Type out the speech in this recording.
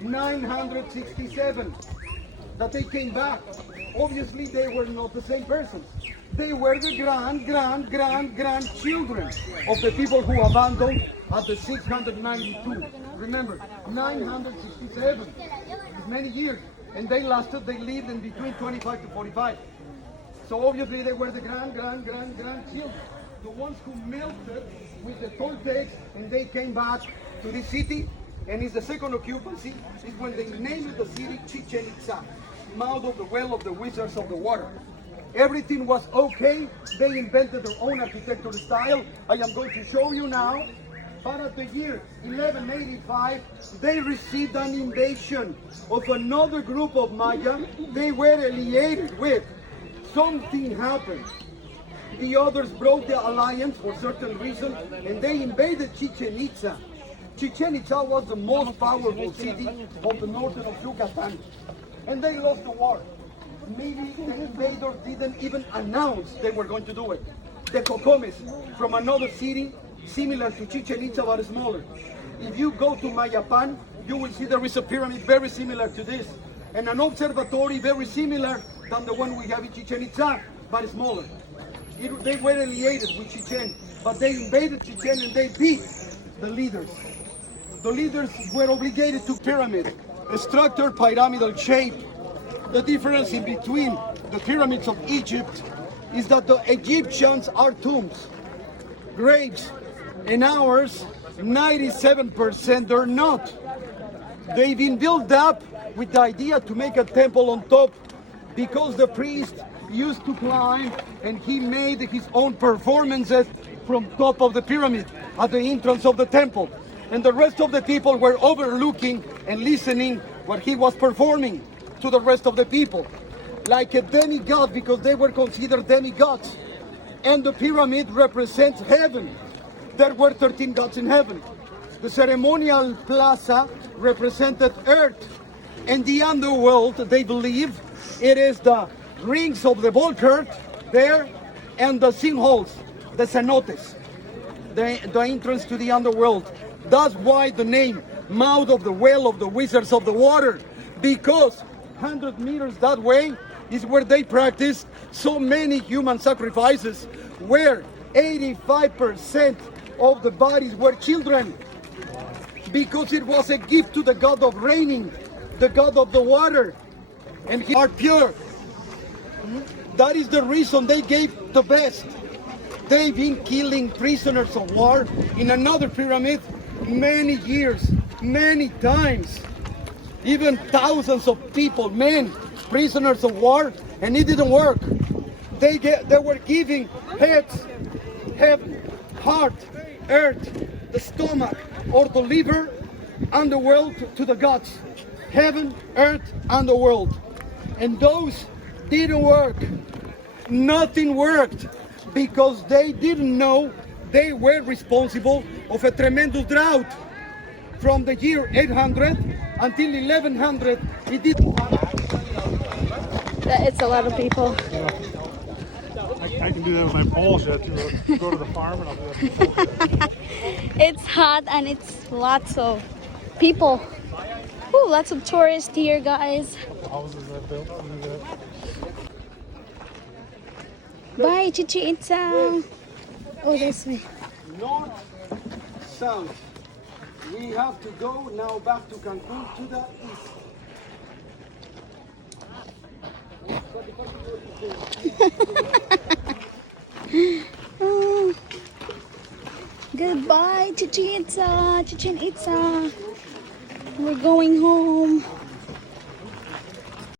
967 that they came back. Obviously, they were not the same persons. They were the grandchildren of the people who abandoned at the 692. Remember, 967. It's many years. And they lived in between 25 to 45. So obviously they were the grandchildren. The ones who melted with the Toltecs and they came back to this city. And it's the second occupancy, is when they named the city Chichen Itza, mouth of the well of the wizards of the water. Everything was okay. They invented their own architectural style. I am going to show you now. But at the year 1185, they received an invasion of another group of Maya they were alliated with. Something happened. The others broke the alliance for certain reason, and they invaded Chichen Itza. Chichen Itza was the most powerful city of the northern of Yucatan, and they lost the war. Maybe the invaders didn't even announce they were going to do it. The Cocomes from another city, similar to Chichen Itza but smaller. If you go to Mayapan, you will see there is a pyramid very similar to this, and an observatory very similar than the one we have in Chichen Itza, but smaller. They were alliated with Chichen, but they invaded Chichen and they beat the leaders. The leaders were obligated to pyramid, a structured pyramidal shape. The difference in between the pyramids of Egypt is that the Egyptians are tombs, graves, and ours, 97% are not. They've been built up with the idea to make a temple on top because the priest used to climb and he made his own performances from top of the pyramid at the entrance of the temple. And the rest of the people were overlooking and listening what he was performing to the rest of the people. Like a demigod, because they were considered demigods. And the pyramid represents heaven. There were 13 gods in heaven. The ceremonial plaza represented earth. And the underworld, they believe, it is the rings of the Volkert there and the sinkholes, the cenotes, the entrance to the underworld. That's why the name, mouth of the well of the wizards of the water, because 100 meters that way is where they practiced so many human sacrifices, where 85% of the bodies were children, because it was a gift to the god of raining, the god of the water, and he are pure. That is the reason they gave the best. They've been killing prisoners of war in another pyramid many years, many times. Even thousands of people, men, prisoners of war, and it didn't work. They were giving heads, heaven, heart, earth, the stomach, or the liver, and the world to the gods. Heaven, earth, and the world. And those didn't work. Nothing worked because they didn't know they were responsible of a tremendous drought. From the year 800 until 1100, it didn't happen. It's a lot of people. I can do that with my poles yet. Go to the farm and I'll do that with my poles. It's hot and it's lots of people. Ooh, lots of tourists here, guys. The houses are built to do that. Bye, Chichen Itza. Oh, this way. North, south. We have to go now back to Cancun to the east. Oh. Goodbye, Chichen Itza. Chichen Itza. We're going home.